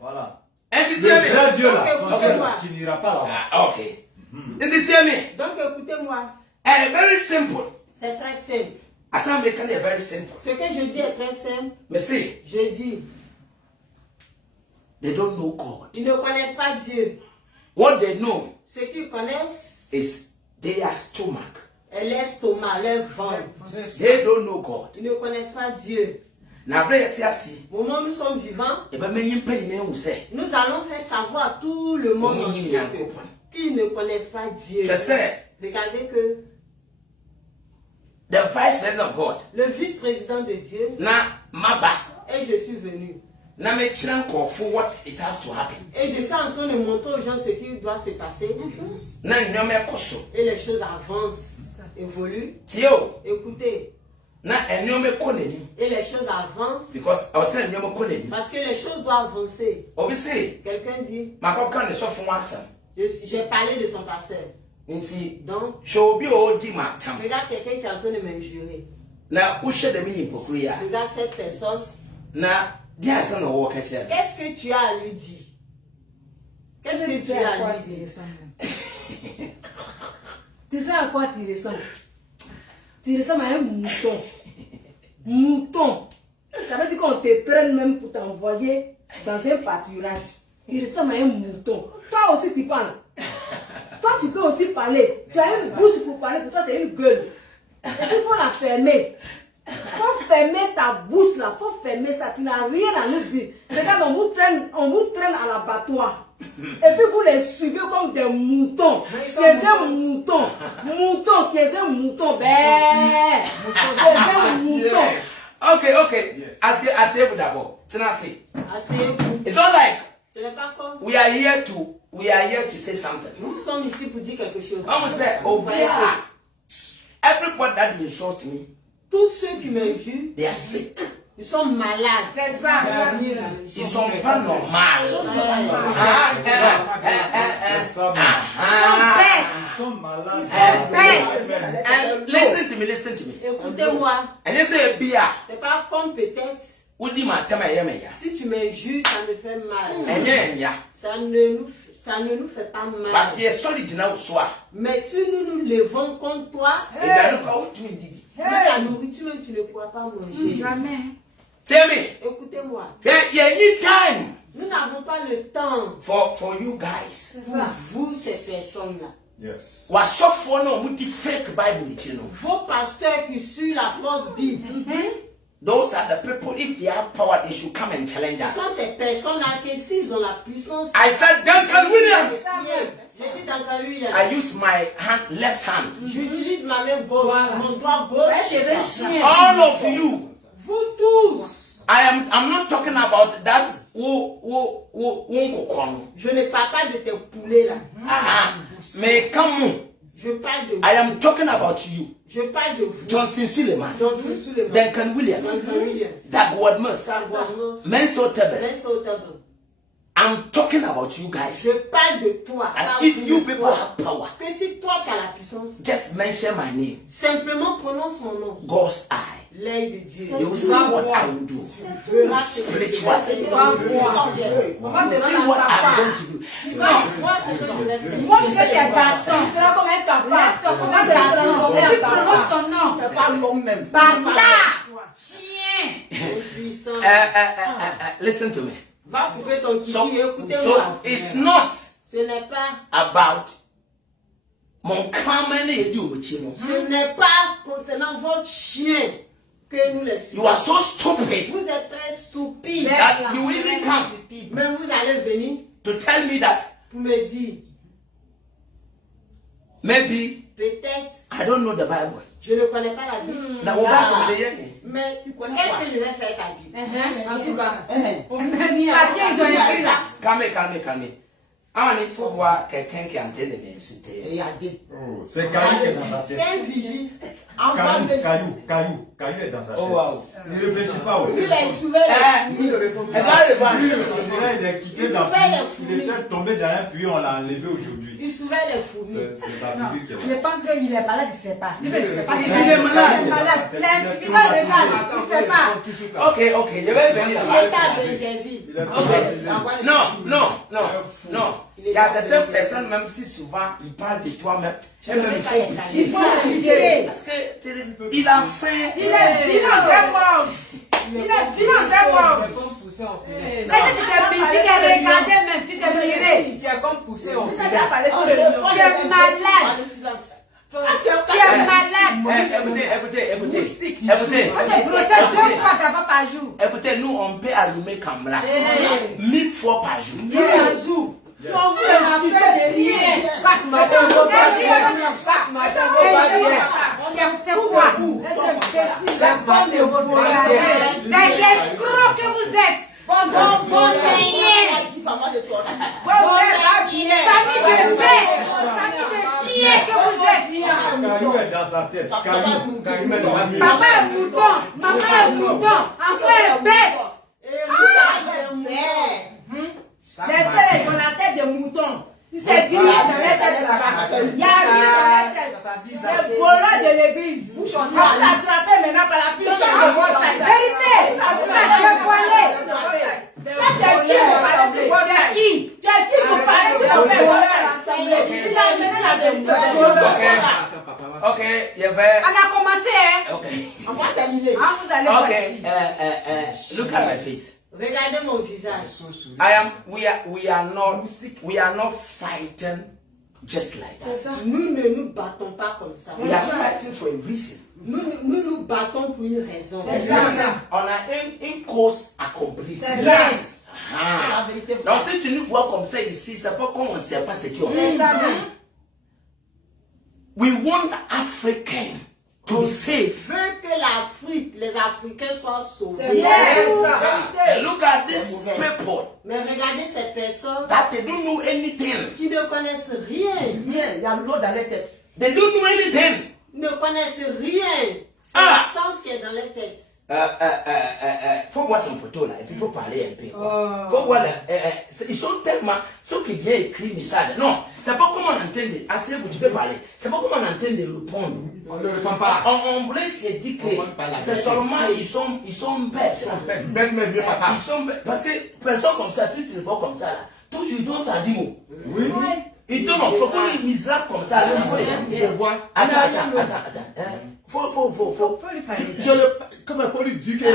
Voilà. And you Le tell me. vrai Dieu là, Ok, son ciel, écoutez-moi. tu n'iras pas là-bas. Ah, ok. And you tell me. Donc écoutez-moi, Very simple. c'est très simple. Assemblée can be very simple. Ce que je dis est très simple. Mais see, Je dis, they don't know God. ils ne connaissent pas Dieu. What they know Ce qu'ils connaissent is their stomach. est l'estomac, leur ventre. They don't know God. Ils ne connaissent pas Dieu. Na bre ti asi. Au moment où nous sommes vivants, E ba menyin panyin hu se. nous allons faire savoir à tout le monde Omo entier yin yankopon. qu'ils ne connaissent pas Dieu. Je sais. Regardez que The vice president of God. le vice-président de Dieu, Na maba. et je suis venu. na me chenko for what it has to happen. Et je suis en train de montrer aux gens ce qui doit se passer. Na nyome koso. Et les choses avancent, évoluent. Tio. Écoutez. Na nyome koneni. Et les choses avancent. Because I was saying nyome koneni. Parce que les choses doivent avancer. Obviously. Quelqu'un dit. Makoka ne so fun asam. J'ai parlé de son pasteur. Nti. Donc. Shobi o di matam. Regarde quelqu'un qui est en train de m'injurer. Na ushe de mini pokria. Regarde cette personne. Na dia san no wo kache. Qu'est-ce que tu as à lui dire? Qu'est-ce que tu as à lui dire? Tu sais à quoi tu ressembles? Tu ressembles à un mouton. Mouton. Ça veut dire qu'on te traîne même pour t'envoyer dans un pâturage. Tu ressembles à un mouton. Toi aussi tu parles. Toi tu peux aussi parler. Tu as une bouche pour parler, pour toi c'est une gueule. Et puis il faut la fermer. Il faut fermer ta bouche là, il faut fermer ça, tu n'as rien à nous dire. Regarde, on vous traîne à l'abattoir. Et puis vous les suivez comme des moutons. Tu es un mouton. Mouton, tu es un mouton. Tu es un mouton. Okay. Assez d'abord. Assez. It's not like ce n'est pas comme we are here to say something. nous sommes ici pour dire quelque chose. I will say, oh yeah. Everybody that insult me, tous ceux qui m'injurent, they are sick. ils sont malades. C'est ça. Ils sont pas normaux. Ils sont malades. Listen to me. Écoutez-moi. And you say, Bia, C'est pas comme peut-être. Si tu m'injures, ça me fait mal. Ça ne nous fait pas mal. Mais si nous nous levons contre toi, la nourriture même tu ne pourras pas manger. Jamais. Écoutez-moi. Time. Nous n'avons pas le temps for you guys. Pour vous, ces personnes-là. Yes. Vos pasteurs qui suivent la fausse Bible. Those are the people, if they have power, they should come and challenge us. Ce sont ces personnes-là qui, s'ils ont la puissance. I said Duncan Williams. J'ai dit Duncan Williams. I use my left hand. J'utilise ma main gauche, mon doigt gauche. All of you. Vous tous. I'm not talking about that. Je ne parle pas de tes poulets là. Mais comment? Je parle de vous. I am talking about you. Je parle de vous. Johnson Suleiman. Duncan Williams. Dagwood Mills. Menso Tebe. I'm talking about you guys. Je parle de toi. And if you people have power, que si toi tu as la puissance, just mention my name. Simplement prononce mon nom. God's eye. L'œil de Dieu. You will see what I will do. Spiritual. You will see what I'm going to do. Moi, je suis un garçon. C'est là comme un cafard. Comme un garçon. Et puis prononce ton nom. Bâtard. Chien. Listen to me. Va couper ton kiki, écoutez-moi. So it's not ce n'est pas about mon caméra et du chien. Ce n'est pas concernant votre chien que nous les suivons. You are so stupid. Vous êtes très stupide. That you will even come. Mais vous allez venir to tell me that. Pour me dire. Maybe. Peut-être. I don't know the Bible. Je ne connais pas la Bible. Mais qu'est-ce que je vais faire ta Bible? En tout cas, ils ont écrit là. Calmez. Il faut voir quelqu'un qui est en train de m'insulter. Regardez. C'est Caillou qui est dans sa tête. C'est un vigile. Caillou est dans sa tête. Oh, wow. Il ne réfléchit pas. Lui, il a soulevé les on dirait qu'il est quitté dans il était tombé dans un puits, on l'a enlevé aujourd'hui. Il soulevait les fourmis. C'est sa figure qui est Je pense qu'il est malade, il ne sait pas. Il est malade. Il a insuffisance de mal, il ne sait pas. Ok, je vais venir. Il était à Benjerville. Non. Il y a certaines personnes, même si souvent ils parlent de toi, même il faut pitié. Parce que il a faim. Il est vilain, vraiment. Il est vilain, vraiment. Mais si tu t'es regardé même, tu t'es miré. Tu es comme poussé au filet. Tu es malade. Tu es malade. Écoutez. On te brosse 2 fois par jour. Écoutez, nous on peut allumer caméra 1000 fois par jour. Non, vous ne fait de rien. Chaque matin, on va pas dire. Chaque matin, on va pas dire. C'est quoi? Chaque matin, on va pas dire. Les escrocs que vous êtes. Vos mères va bien. Famille de paix, famille de chiens que vous êtes. Caillou est dans sa tête. Caillou. Papa est mouton, maman est mouton, enfant est bête. Laissez les gens la tête de mouton. Il s'est grillé dans la tête là-bas. Il y a rien dans la tête. Les voleurs de l'église. On va l'attraper maintenant par la puissance de votre saïd. Vérité. Vous êtes dévoilés. Tu es qui pour parler sur votre saïd? Tu es qui pour parler sur votre saïd? Il a amené la vérité. Ok, je vais. On a commencé, hein? Ok. On va terminer. Ah, vous allez voir. Ok, look at my face. Regardez mon visage. We are not fighting just like that. Nous ne nous battons pas comme ça. We are fighting for a reason. Nous nous battons pour une raison. On a une cause accomplie. Yes. Ah. Donc si tu nous vois comme ça ici, c'est pas comme on ne sait pas ce qu'on fait. We want African to be saved. Veut que l'Afrique, les Africains soient sauvés. Yes. And look at these people Mais regardez ces personnes that they don't know anything. qui ne connaissent rien. Il y a l'eau dans les têtes. They don't know anything. Ne connaissent rien. C'est Ah. le sens qui est dans les têtes. Faut voir son photo là et puis faut parler un peu. Faut voir là. Ils sont tellement. Ceux qui viennent écrire message. Non, c'est pas comme on entend. Assez vous tu peux parler. C'est pas comme on entend de répondre. On ne répond pas. On voulait te dire que c'est seulement ils sont bêtes. Bête même mieux papa. Ils sont bêtes. Parce que personne comme ça, si tu le vois comme ça là, toujours ils donnent ça 10 mots. Oui. Ils donnent, faut qu'on les misérable comme ça. Je vois. Attends. Faut. Comment faut lui dire que.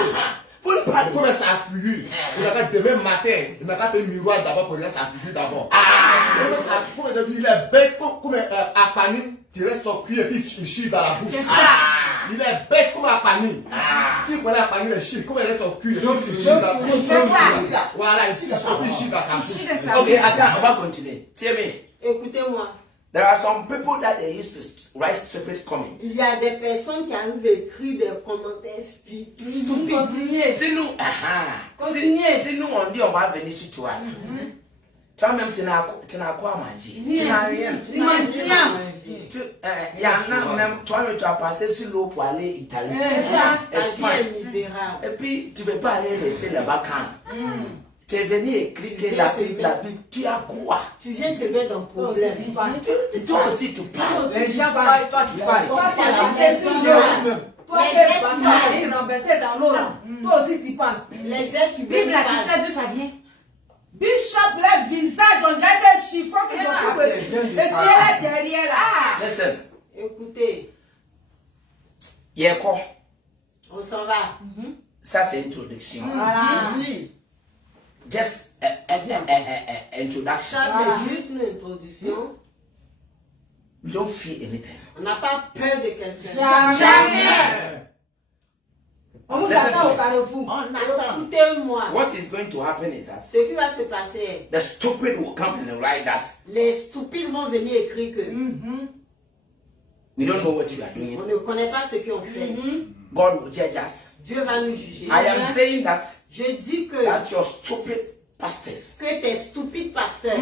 Faut le parler. Comment ça a fui. Il n'a pas demain matin. Il n'a pas fait miroir d'abord pour laisser sa figure d'abord. Comment il est bête comme Apani qui reste son cul et puis il chie dans la bouche. Il est bête comme Apani. Si vous prenez Apani, il chie. Comment il reste son cul et puis il chie dans la bouche. Voilà, il chie dans sa bouche. Ok, attends, on va continuer. Tiens, mais. Écoutez-moi. There are some people that they used to write stupid comments. Il y a des personnes qui arrivent à écrire des commentaires stupides. Si nous, si nous on dit on va venir sur toi, toi-même tu n'as quoi à manger. Tu n'as rien. Il y en a même, toi-même tu as passé sur l'eau pour aller Italie. Espagne. Misérable. Et puis tu ne peux pas aller rester là-bas quand. Tu es venu écrire la Bible, tu as quoi? Tu viens de mettre dans le problème. Toi aussi tu parles. Les gens parlent, toi tu parles. Toi qui es renversé dans l'eau là. Toi aussi tu parles. Les êtres humains. Bible là, qui sait d'où ça vient? Bishop, le visage, on dirait des chiffons qu'ils ont pris. Et c'est là derrière là. Listen. Écoutez, Hier quoi? on s'en va. Ça c'est introduction. Voilà. Oui. Just introduction. Ça, c'est juste une introduction. We don't feel anything. On n'a pas peur de quelqu'un. Jamais. On vous attend au carrefour. Écoutez-moi. What is going to happen is that Ce qui va se passer, the stupid will come and write that les stupides vont venir écrire que we don't know what you are doing. on ne connaît pas ce qu'on fait. God will judge us. Dieu va nous juger. I am saying that Je dis que your stupid pastors, tes stupides pasteurs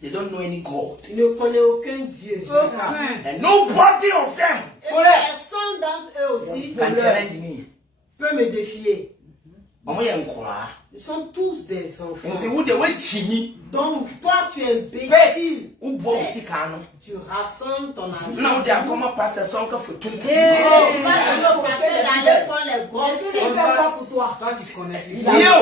they don't know any God. ne connaissent aucun Dieu. And nobody of them Et personne d'entre eux aussi can challenge me. peut me défier. Nous sommes tous des enfants. And say, who the way chini? Donc, toi, tu es imbécile. Who boy sikano? Tu rassembles ton argent. Now they are come pastor son ka for 20. Tu vas toujours passer d'aller prendre les grosses Qu'est-ce qu'il fait quoi pour toi? Toi tu connais. Tio!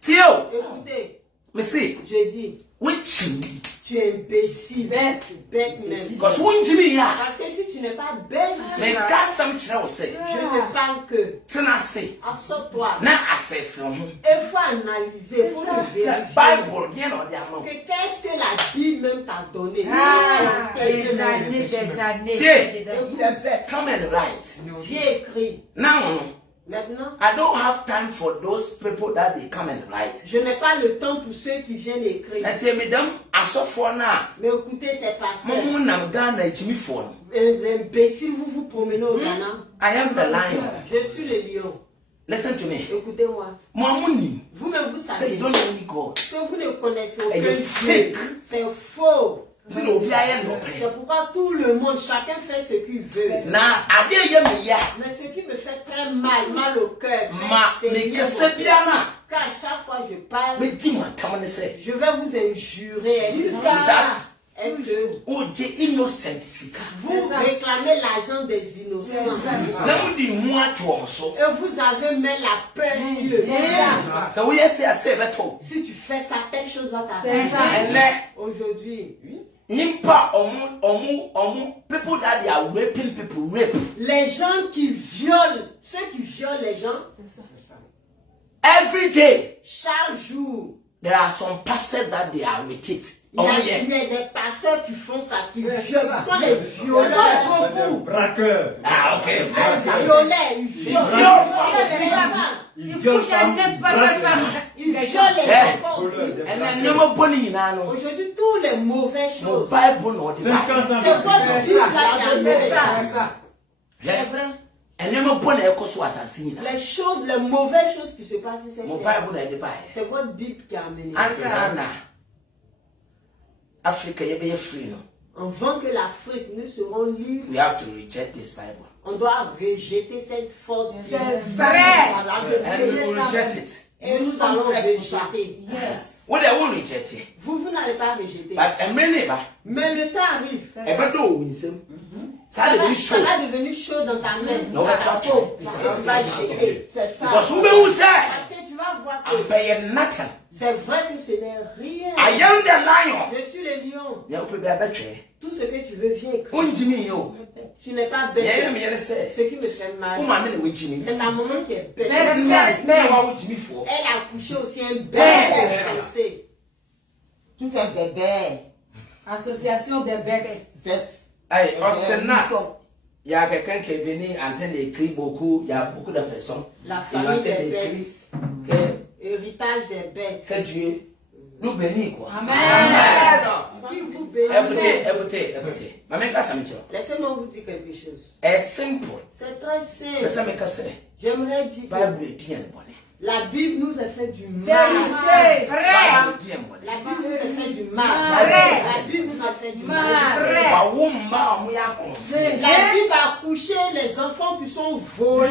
Tio! Écoutez, Me say, je dis, which tu es imbécile. Bête même. because who Jimmy ya? Parce que si tu n'es pas bête, Me ka some chira say. je ne parle que. Tina say. Assure-toi. Na assess on. Il faut analyser, il faut le Say vérifier. Bible bien on their mouth. Que qu'est-ce que la Bible même t'a donné? Des années. Come and write. Viens écrire. Now, Maintenant, I don't have time for those people that they come and write. je n'ai pas le temps pour ceux qui viennent écrire. And say, madam, I saw for now. Mais écoutez, ces pasteurs, Mamu nam Ghana Jimmy for. les imbéciles, vous vous promenez au Ghana. I am the lion. Je suis le lion. Listen to me. Écoutez-moi. Moi, Vous-même, vous say savez you don't know any God. que vous ne connaissez aucun Elle est Dieu. fake. C'est faux. You know, be I am C'est pourquoi tout le monde, chacun fait ce qu'il veut. Now, I dare you me ya. Mais ce qui me fait très mal au cœur, Mais que c'est bien là. qu'à chaque fois je parle, Mais dis-moi, comment c'est? je vais vous injurer. Est que Oh, j'ai innocent, c'est vous réclamez l'argent des innocents. Là, vous dites, moi, tu en sors. Et vous avez mis la peur sur le visage. Ça vous y est, c'est assez, mais trop. Si tu fais ça, telle chose va C'est t'arriver. ça. Aujourd'hui, Nimpa, omu, people that they are raping people, rape. les gens qui violent, ceux qui violent les gens, Every day, chaque jour, there are some pastors that they are with it. il y a yeah. des pasteurs qui font ça, qui violent. ça. Ce sont des violeurs. C'est des braqueurs. Ah, ok. Des violeurs, ils violent. Ils violent femmes, ils braquent les gens. Ils violent les enfants aussi. And then, no more bunny, you know. Aujourd'hui, toutes les mauvaises No choses, Bible, no the 50 Bible. ans c'est de votre prison. Bible qui a fait ça. Yeah. C'est vrai. And no more bunny, I cause assassin. Les choses, les mauvaises choses qui se passent sur cette Mo terre, Bible, I the Bible. c'est votre Bible qui a amené. Ansana. Africa, you be free, no. Avant que l'Afrique nous serons libres, We have to reject this Bible. on doit rejeter cette fausse Bible. And we will reject it. Et nous allons rejeter. Well, they will reject it. Vous n'allez pas rejeter. But a minute, Mais le temps arrive. but no winsome. Ça Ça va, devient chaud. ça va devenir chaud dans ta main, Non, dans mais ta pas peau. trop. Et tu vas jeter. C'est ça. Because who be who say? Parce que tu vas voir I'm que paying nothing. c'est vrai que ce n'est rien. I am the lion. Je suis le lion. Yeah, people be a better. Tout ce que tu veux, viens écrire. Unjimi yo. Tu n'es pas Yeah, bête. me yele say. Ce qui me fait mal, Who man me Jimmy? c'est ta maman qui est bête. Me wa Jimmy for. Elle a couché aussi un bête insensé. Tu fais bébé. Association des bêtes. Bête. Hey, Austinat. Il y a quelqu'un qui est venu en train d'écrire beaucoup. Il y a beaucoup de personnes. La Ils ont en famille train des d'écrire bêtes. Héritage des bêtes. que Dieu nous bénit, quoi. Qui vous bénit. Écoutez. Maman, qu'est-ce que ça me dit? Laissez-moi vous dire quelque chose. C'est simple. C'est très Mais simple. ça me casse. J'aimerais dire que Bible dit un bonnet. la Bible nous a fait du mal. Bible dit un bonnet. La Bible nous a fait du mal. Vrai. La Bible nous a fait du mal. Wa wo ma mo ya confie. La Bible a couché les enfants qui sont volés.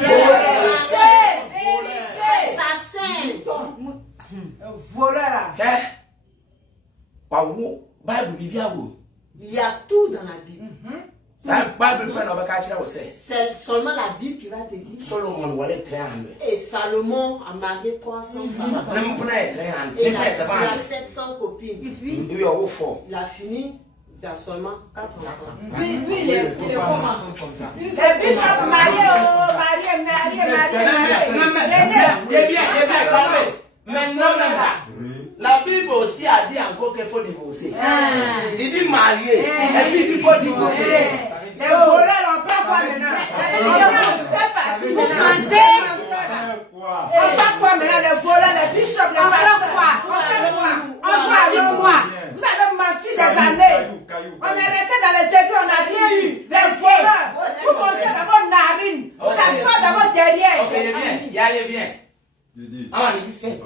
Assassins. Voleur. Eh? Wa wo Bible bibia wo. Il y a tout dans la Bible. Bible pa na ba ka kira wo say. C'est seulement la Bible qui va te dire. Solomon wale 300. Et Salomon a marié 300 femmes. Nem puna e 300. Et Nem pa il a 700. 700 copines. Do you wo for? Il a fini dans seulement 4 enfants. Lui, il est comment? C'est Bishop marié, La Bible aussi a dit encore qu'il faut divorcer. Il dit marié, et puis il faut divorcer. Les voleurs, on prend quoi maintenant? Vous mentez. Quoi? On fait quoi maintenant? Les voleurs, les bishops, les pasteurs. On fait quoi? On choisit quoi? Vous avez menti des années. On est resté dans les églises, on n'a rien eu. Les voleurs, vous mangez dans votre narine. Ça sort dans votre derrière. Ok, il vient. Je dis, Ah, il fait.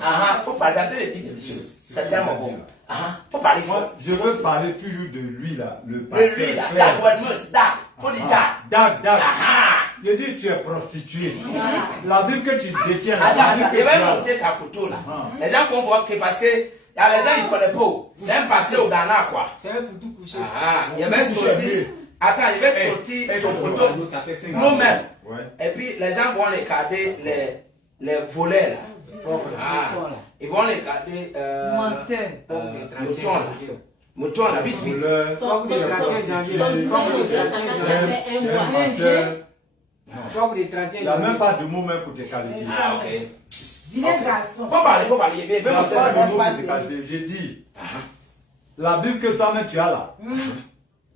Faut pas regarder les choses. C'est tellement bon. Faut parler fort. moi, je veux parler toujours de lui là, le Mais pasteur. lui, là, Claire. that one must die. Faut dire that. Dag. Ah Je dis, tu es prostituée. La Bible que tu détiens, Attends, la Bible que il tu va as. monter sa photo là. Ah. Les gens vont voir que parce que y a les gens ils connaissent pas. C'est un pasteur au Ghana quoi. C'est un foutu couché. Il va sortir. Attends, il va sortir son photo. Ça fait 5 ans. Nous-mêmes. Ouais. Et puis les gens vont regarder les volets là. Ils vont regarder Menteur. mouton là. Mouton là, vite. Voleur, Son tu es père, prostituée, un tu es mois. menteur. Donc, les Il 31 n'y a même pas de mot même pour te qualifier. Ah ok. Vilain garçon. Faut parler. Il n'y a pas de mot pour te qualifier. J'ai dit, la Bible que toi-même tu as là,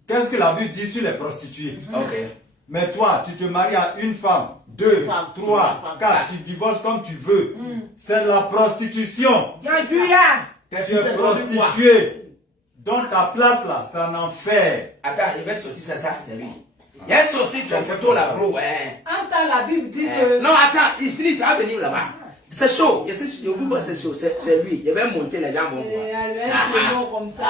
qu'est-ce que la Bible dit sur les prostituées? Ok. Mais toi, tu te maries à une femme, 2, Femme, 3, femme. 4, tu divorces comme tu veux. C'est la prostitution. Tu es prostituée. Donc ta place là, c'est un enfer. Attends, il va sortir ça, c'est lui. Il y a sorti ton photo là, bro. En ta dans la Bible dit que... Non, attends, il finit, ça va venir là-bas. C'est chaud, c'est chaud, c'est lui. Il va monter les gens vont voir. Un démon comme ça.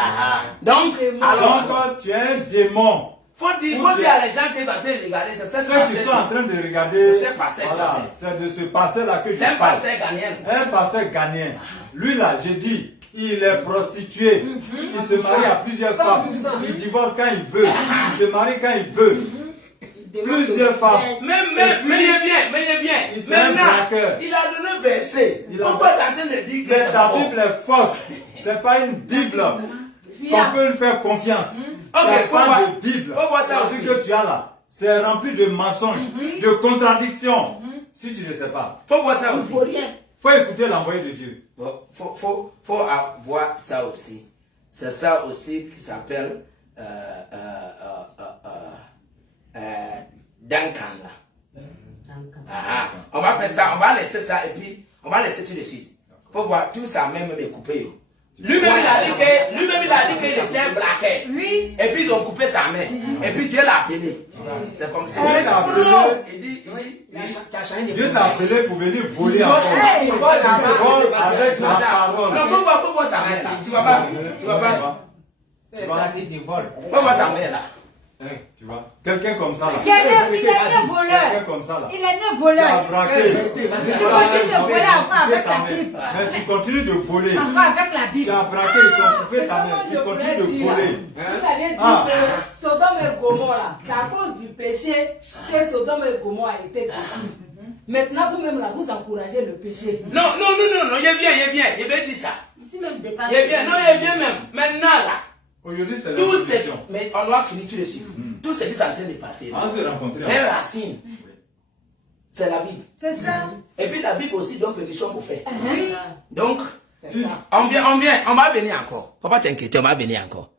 Donc, alors, Donc, tu es un démon. faut dire à les gens qui sont en train de regarder, c'est ça. Ceux qui sont en train de regarder, c'est pasteur. voilà, c'est de ce pasteur-là que je C'est un parle. pasteur gagnant. Un pasteur ghanéen. Lui là, j'ai dit, il est prostitué. Il se marie à plusieurs femmes. Il divorce quand il veut. Il se marie quand il veut. Plusieurs femmes. Mais il est bien. Il est un braqueur. Il a donné un verset. Pourquoi tu es en train de dire que Mais c'est ta bon? Bible est fausse. C'est pas une Bible qu'on peut lui faire confiance. Ok, C'est faut pas voir. de Bible. Faut voir ça Ce aussi. que tu as là, c'est rempli de mensonges, de contradictions. Si tu ne sais pas, Faut voir ça aussi. faut écouter l'envoyé de Dieu. Faut voir ça aussi. C'est ça aussi qui s'appelle Duncan là. On va faire ça, on va laisser ça et puis on va laisser tout de suite. Faut voir tout ça même est coupé. Lui-même il a dit qu'il était blaqué. Oui. Et puis ils ont coupé sa main. Et puis Dieu l'a appelé. C'est comme ça. Dieu t'a appelé. Il dit, Dieu t'a appelé pour venir voler encore. Vole avec la parole. non, faut voir sa main là. Tu vas pas. Tu vois? Faut voir sa main là. Tu vois? Quelqu'un comme ça là. Il est né Quelqu'un voleur. comme ça là. Il est né Tu as voleur. braqué. Il continue de voler encore avec la Bible. Mais tu continues de voler. Encore avec la Tu Bible. as braqué, ils t'ont coupé ta main. Tu continues de voler. Vous allez dire que Sodome et Gomorrhe, là, c'est à cause du péché que Sodome et Gomorrhe a été détruits. Maintenant, vous-même, là, vous encouragez le péché. Non, il est bien. Il veut dire ça. Ici même dépasse. Il est bien, non, il est bien même. Maintenant là. Aujourd'hui, c'est la Tout c'est. solution. Mais on doit finir tout de suite. Tout ce qui est en train de passer. On s'est rencontrés. Les racines. C'est la Bible. C'est ça. Et puis la Bible aussi donne permission pour faire. Oui. Donc, on va venir encore. Faut pas t'inquiéter, on va venir encore.